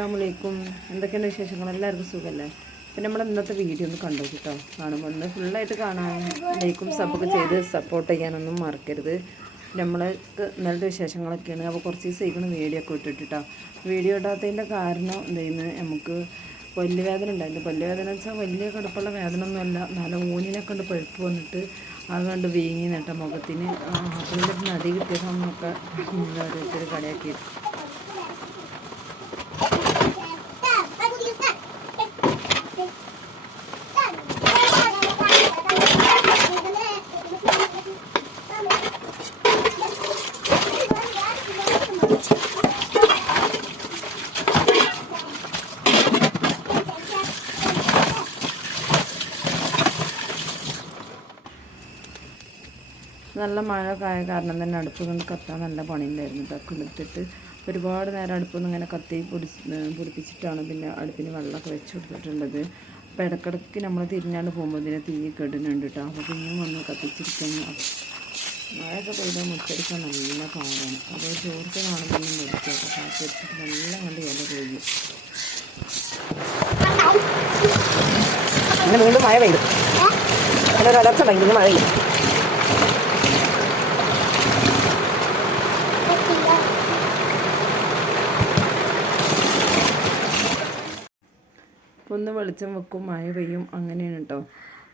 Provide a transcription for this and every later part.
അസ്സലാമലൈക്കും. എന്തൊക്കെയാണ് വിശേഷങ്ങൾ? എല്ലാവർക്കും സുഖമല്ലേ? പിന്നെ നമ്മൾ ഇന്നത്തെ വീഡിയോ ഒന്ന് കണ്ടു കേട്ടോ. കാണുമ്പോൾ ഒന്ന് ഫുള്ളായിട്ട് കാണാൻ ലൈക്കും സബ്ബൊക്കെ ചെയ്ത് സപ്പോർട്ട് ചെയ്യാനൊന്നും മറക്കരുത്. നമ്മൾക്ക് ഇന്നലത്തെ വിശേഷങ്ങളൊക്കെയാണ്. അപ്പോൾ കുറച്ച് ദിവസത്തേക്കാണ് വീഡിയോ ഒക്കെ ഇട്ടിട്ടോ. വീഡിയോ ഇടാത്തതിൻ്റെ കാരണം എന്തായിരുന്നു, നമുക്ക് പല്ലുവേദന ഉണ്ടായിരുന്നു. പല്ലുവേദന വെച്ചാൽ വലിയ കടുപ്പുള്ള വേദന ഒന്നുമല്ല, നല്ല ഊനിനെ കൊണ്ട് പഴുപ്പ് വന്നിട്ട് അതുകൊണ്ട് വീങ്ങി നട്ട മുഖത്തിന്. അപ്പോൾ നടി കിട്ടിയ സമയമൊക്കെ ഓരോരുത്തർ കളിയാക്കി. നല്ല മഴ ആയ കാരണം തന്നെ അടുപ്പ് കൊണ്ട് കത്താൻ നല്ല പണിയുണ്ടായിരുന്നു. തക്കുളിത്തിട്ട് ഒരുപാട് നേരം അടുപ്പൊന്നും ഇങ്ങനെ കത്തി പൊടിപ്പിച്ചിട്ടാണ് പിന്നെ അടുപ്പിന് വെള്ളമൊക്കെ വെച്ച് കൊടുത്തിട്ടുള്ളത്. അപ്പോൾ ഇടയ്ക്കിടയ്ക്ക് നമ്മൾ തിരിഞ്ഞാണ്ട് പോകുമ്പോൾ ഇതിനെ തീ കെടുന്നുണ്ട് കേട്ടോ. അപ്പോൾ പിന്നെ വന്ന് കത്തിച്ചിരിക്കുന്നു. മഴയൊക്കെ പെയ്താൽ മുറ്റടിക്കാൻ നല്ല പാടാണ്. അപ്പോൾ ചോർത്ത് കാണുമ്പോൾ മേടിക്കുക. കാറ്റടിച്ചിട്ട് നല്ല കണ്ട് ഇല പോയി. അങ്ങനെ വീണ്ടും മഴ പെയ്തു. അങ്ങനെ ഒരു അലർച്ച ഉണ്ടായി. മഴ പെയ്യും. ഒന്ന് വെളിച്ചം വെക്കും, മഴ പെയ്യും, അങ്ങനെയാണ് കേട്ടോ.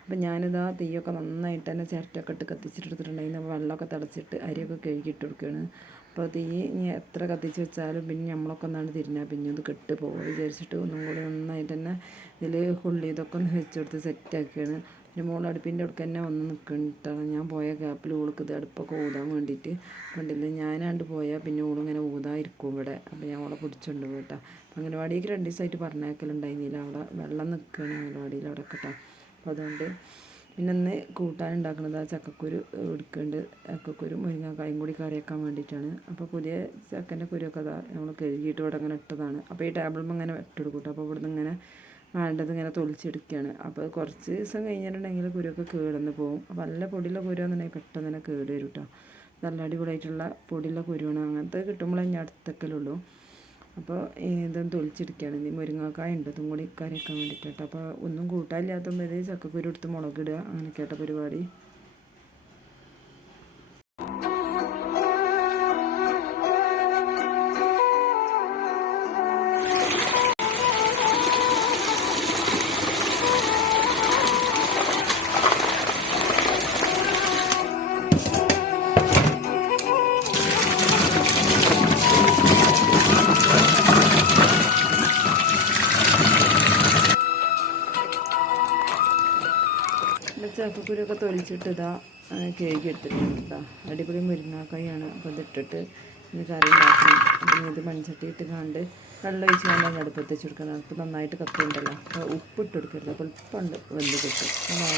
അപ്പം ഞാനിതാ തീയൊക്കെ നന്നായിട്ട് തന്നെ ചിരട്ടൊക്കെ ഇട്ട് കത്തിച്ചിട്ടെടുത്തിട്ടുണ്ടായിരുന്നു. വെള്ളമൊക്കെ തിളച്ചിട്ട് അരിയൊക്കെ കഴുകിയിട്ട് കൊടുക്കുകയാണ്. അപ്പോൾ തീ ഇനി എത്ര കത്തിച്ച് വെച്ചാലും പിന്നെ നമ്മളൊക്കെ ഒന്നാണ് തിരിഞ്ഞാൽ പിന്നെ ഒന്ന് കെട്ട് പോകും വിചാരിച്ചിട്ട് ഒന്നും കൂടി നന്നായിട്ട് തന്നെ ഇതിൽ കൊള്ളി ഇതൊക്കെ ഒന്ന് വെച്ച് കൊടുത്ത് സെറ്റാക്കുകയാണ്. പിന്നെ മോൾ അടുപ്പിൻ്റെ അടുക്ക് തന്നെ ഒന്ന് നിൽക്കണിട്ടാണ്. ഞാൻ പോയ ഗ്യാപ്പിൽ ഓൾക്ക് ഇത് അടുപ്പൊക്കെ ഊതാൻ വേണ്ടിയിട്ട് കണ്ടില്ല. ഞാനാണ്ട് പോയാൽ പിന്നെ ഓളിങ്ങനെ ഊതായിരിക്കും ഇവിടെ. അപ്പോൾ ഞാൻ ഓളെ പിടിച്ചുകൊണ്ട് പോയിട്ടാ. അംഗനവാടിക്ക് 2 ദിവസമായിട്ട് പറഞ്ഞേക്കലുണ്ടായിരുന്നില്ല. അവിടെ വെള്ളം നിൽക്കുകയാണ് അംഗനവാടിയിൽ അവിടെ കേട്ടോ. അപ്പോൾ അതുകൊണ്ട് പിന്നെ ഇന്ന് കൂട്ടാനുണ്ടാക്കുന്നത് ചക്കക്കുരു എടുക്കുന്നുണ്ട്. ചക്കക്കുരു മുരിങ്ങാക്കായും കൂടി കറിയാക്കാൻ വേണ്ടിയിട്ടാണ്. അപ്പോൾ പുതിയ ചക്കൻ്റെ കുരുവൊക്കെ നമ്മൾ കഴുകിയിട്ട് ഇവിടെ ഇങ്ങനെ ഇട്ടതാണ്. അപ്പോൾ ഈ ടേബിളിൽ ഇങ്ങനെ ഇട്ടെടുക്കൂട്ടോ. അപ്പോൾ ഇവിടുന്ന് ഇങ്ങനെ വേണ്ടത് ഇങ്ങനെ തൊളിച്ചെടുക്കുകയാണ്. അപ്പോൾ കുറച്ച് ദിവസം കഴിഞ്ഞിട്ടുണ്ടെങ്കിൽ കുരുവൊക്കെ കേടന്ന് പോകും. അപ്പോൾ നല്ല പൊടിയുള്ള കുരുവാണെന്നുണ്ടെങ്കിൽ പെട്ടെന്ന് തന്നെ കേട് വരും കേട്ടോ. നല്ല അടിപൊളിയായിട്ടുള്ള പൊടിയുള്ള കുരുവാണ്. അങ്ങനത്തെ കിട്ടുമ്പോഴേ ഞാൻ അടുത്തൊക്കെയുള്ളൂ. അപ്പോൾ ഇതൊന്ന് തൊളിച്ചെടുക്കുകയാണ്. ഇനി മുരിങ്ങാക്കായ ഉണ്ട്, അതും കൂടി കറിയൊക്കാൻ വേണ്ടിയിട്ടോ. അപ്പോൾ ഒന്നും കൂട്ടാനില്ലാത്തപ്പോൾ ഇത് ചക്കക്കുരു എടുത്ത് മുളകിടുക, അങ്ങനെയൊക്കെ ആയിട്ട് പരിപാടി. ചക്കക്കുരുവൊക്കെ തൊലിച്ചിട്ട് ഇതാ കഴുകി എടുത്തിട്ടുണ്ട് കേട്ടോ. അടിപൊളി മുരിങ്ങാക്കായാണ്. അപ്പോൾ ഇതിട്ടിട്ട് ഇന്ന് കറി ഉണ്ടാക്കണം. അപ്പം ഇത് മൺചട്ടി ഇട്ട് കണ്ട് വെള്ളം ഒഴിച്ച് ഞാൻ അടുപ്പത്ത് വെച്ച് കൊടുക്കണം. അപ്പോൾ നന്നായിട്ട് കത്തിയുണ്ടല്ലോ. അപ്പോൾ ഉപ്പിട്ട് കൊടുക്കരുത്. അപ്പോൾ ഉപ്പുണ്ട് വെന്ത് കിട്ടും. അപ്പോൾ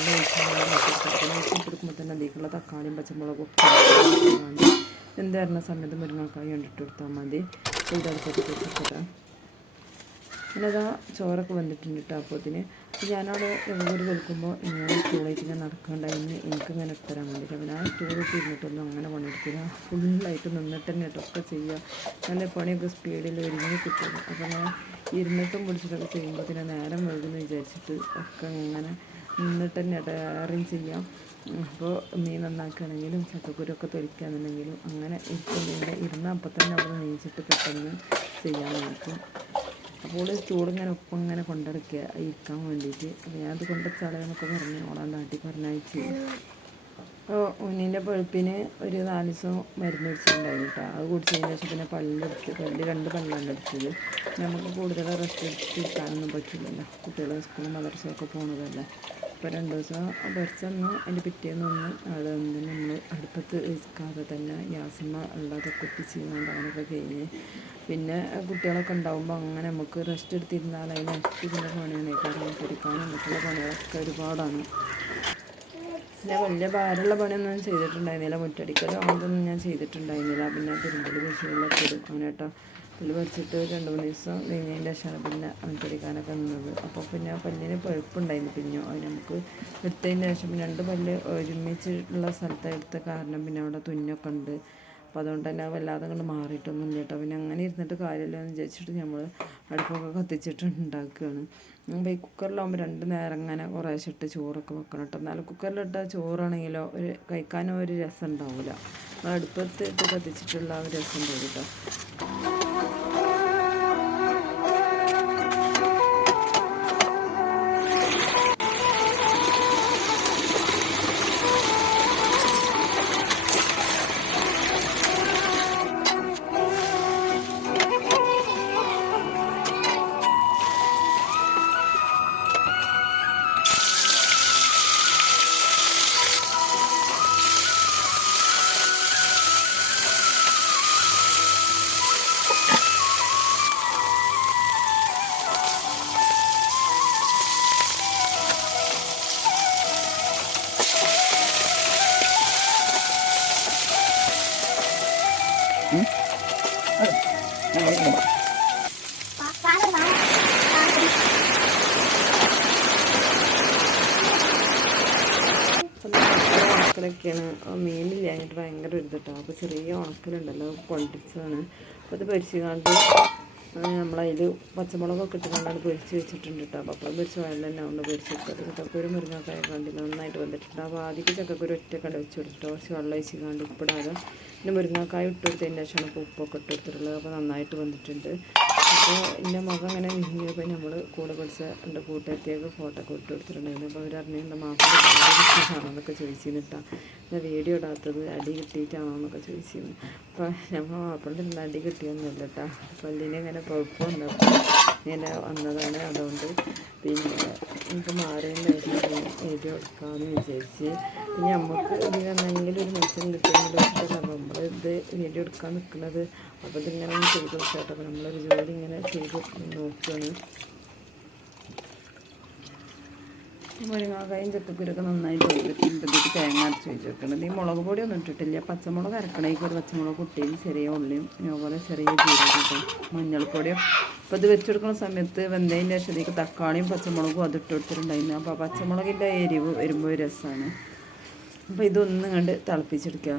വെള്ളം ഒഴിച്ച് കൊടുക്കുമ്പോൾ തന്നെ അതിലേക്കുള്ള തക്കാളിയും പച്ചമുളകും ഒക്കെ എന്തായിരുന്ന സമയത്ത് മുരിങ്ങാക്കായ കണ്ടിട്ട് കൊടുത്താൽ മതി. ഇത് അടുപ്പത്ത് വെച്ചിട്ട് പിന്നെ അതാ ചോറൊക്കെ വന്നിട്ടുണ്ട് കേട്ടോ. അപ്പോൾ അതിന് ഞാനവിടെ ഒരു വെളുക്കുമ്പോൾ ഇങ്ങനെ സ്റ്റൂളായിട്ട് ഇങ്ങനെ നടക്കണ്ടായിരുന്നു. എനിക്കിങ്ങനെ ഇട്ടരാൻ വേണ്ടിയിട്ട്. അപ്പോൾ ഞാൻ സ്റ്റൂളിട്ട് ഇരുന്നിട്ടൊന്നും അങ്ങനെ പണിയെടുക്കില്ല. ഫുള്ളായിട്ട് നിന്നിട്ട് തന്നെ ഇട്ടൊക്കെ ചെയ്യുക. നല്ല പണിയൊക്കെ സ്പീഡിൽ ഒരുങ്ങി കിട്ടുള്ളൂ. അപ്പോൾ ഞാൻ ഇരുന്നിട്ടും പിടിച്ചിട്ടൊക്കെ ചെയ്യുമ്പോൾ പിന്നെ നേരം വൈകുമെന്ന് വിചാരിച്ചിട്ട് ഒക്കെ ഇങ്ങനെ നിന്നിട്ട് തന്നെ അറേഞ്ച് ചെയ്യാം. അപ്പോൾ മീൻ നന്നാക്കുകയാണെങ്കിലും ചക്കക്കുരൊക്കെ തൊലിക്കുകയാണെന്നുണ്ടെങ്കിലും അങ്ങനെ ഇരുന്ന അപ്പം തന്നെ അവിടെ നീച്ചിട്ട് പെട്ടെന്ന് ചെയ്യാൻ നോക്കും. അപ്പോൾ ചൂടിങ്ങനെ ഒപ്പിങ്ങനെ കൊണ്ടെടുക്കുക ഇരിക്കാൻ വേണ്ടിയിട്ട്. അപ്പോൾ ഞാനത് കൊണ്ടുവച്ചാളെന്നൊക്കെ പറഞ്ഞ് ഓളാൻ നാട്ടി പറഞ്ഞയച്ചു. അപ്പോൾ ഉന്നീൻ്റെ പഴുപ്പിന് ഒരു 4 ദിവസം മരുന്ന് കുടിച്ചിട്ടുണ്ടായിരുന്നു കേട്ടോ. അത് കുടിച്ചതിന് ശേഷം പിന്നെ പല്ല് 2 പല്ലാണ് എടുത്തത്. നമുക്ക് കൂടുതൽ റെസ്റ്റ് എടുത്തിരിക്കാനൊന്നും പറ്റില്ലല്ലോ. കുട്ടികൾ സ്കൂളും മദ്രസയൊക്കെ പോകുന്നതല്ലേ. അപ്പോൾ 2 ദിവസം പറിച്ചന്ന് അതിൻ്റെ പിറ്റേന്നൊന്ന് അവിടെ നിന്ന് നമ്മൾ അടുപ്പത്ത് വെക്കാതെ തന്നെ ഗ്യാസിന്മ ഉള്ളതൊക്കെ ഒപ്പിച്ചിരുന്നുണ്ട്. അങ്ങനെയൊക്കെ കഴിഞ്ഞ് പിന്നെ കുട്ടികളൊക്കെ ഉണ്ടാകുമ്പോൾ അങ്ങനെ നമുക്ക് റെസ്റ്റ് എടുത്തിരുന്നാൽ അതിന് ഇതിൻ്റെ പണിയാണ്. കാരണം പൊരിക്കാനും മറ്റുള്ള പണികളൊക്കെ ഒരുപാടാണ്. ഞാൻ വലിയ ഭാരമുള്ള പണിയൊന്നും ചെയ്തിട്ടുണ്ടായിരുന്നില്ല. മുറ്റടിക്കലോ അങ്ങനത്തൊന്നും ഞാൻ ചെയ്തിട്ടുണ്ടായിരുന്നില്ല. പിന്നെ തിരുമ്പൽ മെഷീനിലൊക്കെ ഇടും അങ്ങനെ കേട്ടോ. ഇതിൽ വെച്ചിട്ട് 2-3 ദിവസം കഴിഞ്ഞതിൻ്റെ ശേഷമാണ് പിന്നെ മുറ്റടിക്കാനൊക്കെ നിന്നത്. അപ്പോൾ പിന്നെ പല്ലിന് പഴുപ്പുണ്ടായിരുന്നു. പിന്നെ അത് നമുക്ക് എടുത്തതിന് ശേഷം 2 പല്ല് ഒരുമിച്ചുള്ള സ്ഥലത്ത് എടുത്ത കാരണം പിന്നെ അവിടെ തുന്നൊക്കെ ഉണ്ട്. അപ്പോൾ അപ്പോൾ അതുകൊണ്ട് തന്നെ വല്ലാതെ കൊണ്ട് മാറിയിട്ടൊന്നും കേട്ടോ. പിന്നെ അങ്ങനെ ഇരുന്നിട്ട് കാര്യമില്ല എന്ന് വിചാരിച്ചിട്ട് നമ്മൾ അടുപ്പൊക്കെ കത്തിച്ചിട്ട് ഉണ്ടാക്കുകയാണ്. അപ്പോൾ ഈ കുക്കറിലാകുമ്പോൾ 2 നേരം ഇങ്ങനെ കുറേശ്ശെ ഇട്ട് ചോറൊക്കെ വെക്കണം കേട്ടോ. എന്നാലും കുക്കറിലിട്ട ചോറാണെങ്കിലോ കഴിക്കാനോ ഒരു രസം ഉണ്ടാവില്ല. അടുപ്പത്ത് ഇട്ട് കത്തിച്ചിട്ടുള്ള ഒരു രസം ഉണ്ടാവും കേട്ടോ. ഉണക്കലൊക്കെയാണ്. മീനില്ലാഞ്ഞിട്ട് ഭയങ്കര ഒരു കേട്ടോ. അപ്പോൾ ചെറിയ ഉണക്കലുണ്ടല്ലോ കൊണ്ടിരിച്ചതാണ്. അപ്പോൾ അത് പൊരിച്ചുകൊണ്ട് നമ്മളതിൽ പച്ചമുളകൊക്കെ ഇട്ടുകൊണ്ടാണ് പൊരിച്ച് വെച്ചിട്ടുണ്ട് കേട്ടോ. അപ്പോൾ അപ്പം പൊരിച്ച് വെള്ളം തന്നെ ഉണ്ട് പൊരിച്ചിട്ടത്. ചക്കക്കുരു മുരിങ്ങക്കായ കണ്ടില്ല നന്നായിട്ട് വന്നിട്ടുണ്ട്. അപ്പോൾ ആദ്യം ചക്കക്കുരു ഒറ്റക്കട വെച്ച് കൊടുത്തിട്ട് കുറച്ച് വെള്ളം ഒഴിച്ചിക്കാണ്ട് ഉപ്പിടാതെ പിന്നെ മുരിങ്ങക്കായ ഇട്ട് കൊടുത്തതിൻ്റെ ശേഷമാണ് ഇപ്പോൾ ഉപ്പൊക്കെ ഇട്ട് കൊടുത്തിട്ടുള്ളത്. അപ്പോൾ നന്നായിട്ട് വന്നിട്ടുണ്ട്. അപ്പോൾ എൻ്റെ മകൻ അങ്ങനെ നീങ്ങിയപ്പോൾ നമ്മൾ കൂടെ പഠിച്ച എൻ്റെ കൂട്ടുകാരിയൊക്കെ ഫോട്ടോ ഒക്കെ ഇട്ട് കൊടുത്തിട്ടുണ്ടായിരുന്നു. അപ്പോൾ അവരറിഞ്ഞ മാപ്പിളാണെന്നൊക്കെ ചോദിച്ചിരുന്നിട്ടാ ഞാൻ വീഡിയോ ഇടാത്തത് അടി കിട്ടിയിട്ടാണോ എന്നൊക്കെ ചോദിച്ചിരുന്നു. അപ്പോൾ ഞങ്ങൾ മാപ്പിളുടെ ഇരുന്ന് അടി കിട്ടിയൊന്നുമില്ല കേട്ടോ. പല്ലിനെ ഇങ്ങനെ കുഴപ്പം വന്നപ്പോൾ ഇങ്ങനെ വന്നതാണ്. അതുകൊണ്ട് പിന്നെ നമുക്ക് മാറിയതിൻ്റെ ശേഷം വീഡിയോ എടുക്കാമെന്ന് വിചാരിച്ച് പിന്നെ നമുക്ക് ഇതിനെന്തെങ്കിലും ഒരു മെച്ചം കിട്ടിയെങ്കിലും വെച്ചിട്ടല്ല നമ്മളിത് വീഡിയോ എടുക്കാൻ നിൽക്കുന്നത്. അപ്പോൾ ഇതിങ്ങനെ ചെയ്ത് വെച്ചാട്ടോ. അപ്പോൾ നമ്മളൊരു ജോലി ഇങ്ങനെ ചെയ്ത് നോക്കുകയാണ്. മുരിങ്ങാക്കായും ചക്കക്കുരൊക്കെ നന്നായിട്ട് വെച്ചിട്ടുണ്ട്. ഇതിലേക്ക് തേങ്ങ അരച്ച് വെച്ച് വെക്കുന്നത്. ഈ മുളക് പൊടിയൊന്നും ഇട്ടിട്ടില്ല. പച്ചമുളക് അരക്കണേക്ക് ഒരു പച്ചമുളക് കുട്ടിയും ചെറിയ ഉള്ളിയും അതുപോലെ ചെറിയ ജീരകം മഞ്ഞൾപ്പൊടിയും. അപ്പോൾ ഇത് വെച്ചെടുക്കുന്ന സമയത്ത് വെന്തതിൻ്റെ ശേഷം ഇതിലേക്ക് തക്കാളിയും പച്ചമുളകും അത് ഇട്ട് കൊടുത്തിട്ടുണ്ടായിരുന്നു. അപ്പോൾ പച്ചമുളകിൻ്റെ എരിവ് വരുമ്പോൾ രസമാണ്. അപ്പോൾ ഇതൊന്നും കണ്ട് തിളപ്പിച്ചെടുക്കുക.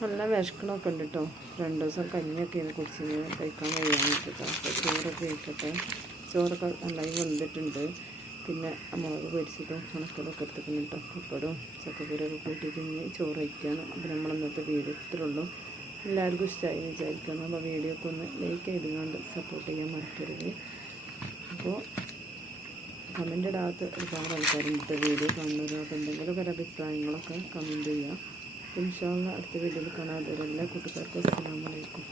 നല്ല വിശക്കണമൊക്കെ ഉണ്ട് കേട്ടോ. 2 ദിവസം കഞ്ഞിയൊക്കെ ഇന്ന് കുടിച്ച് കഴിക്കാൻ കഴിയാൻ കേട്ടോ. അപ്പോൾ ചോറൊക്കെ ഇട്ടിട്ടെ ചോറൊക്കെ നന്നായി വെന്തിട്ടുണ്ട്. പിന്നെ മുളക് പൊരിച്ചതും ഉണക്കലൊക്കെ എടുത്തിട്ടുണ്ട് കേട്ടോ. പപ്പടവും ചക്കക്കുരൊക്കെ കൂട്ടിയിട്ട് ഇനി ചോറ് വയ്ക്കുകയാണ്. അപ്പോൾ നമ്മൾ ഇന്നത്തെ വീഡിയോ ഇത്രയുള്ളൂ. എല്ലാവർക്കും ഇഷ്ടമായി വിചാരിക്കുന്നു. അപ്പോൾ വീഡിയോ ഒക്കെ ഒന്ന് ലൈക്ക് ചെയ്തുകൊണ്ട് സപ്പോർട്ട് ചെയ്യാൻ മറക്കരുത്. അപ്പോൾ കമൻ്റ് ഇടാത്ത ഒരുപാട് ആൾക്കാരുണ്ട് വീഡിയോ കാണുന്നവരോ. അപ്പോൾ എന്തെങ്കിലുമൊക്കെ ഒരു അഭിപ്രായങ്ങളൊക്കെ കമൻറ്റ് ചെയ്യുക. ഇൻഷാ അല്ലാഹ് അടുത്ത വീഡിയോയിൽ കാണാതെ എല്ലാ കൂട്ടുകാർക്കും അസ്സലാമു അലൈക്കും.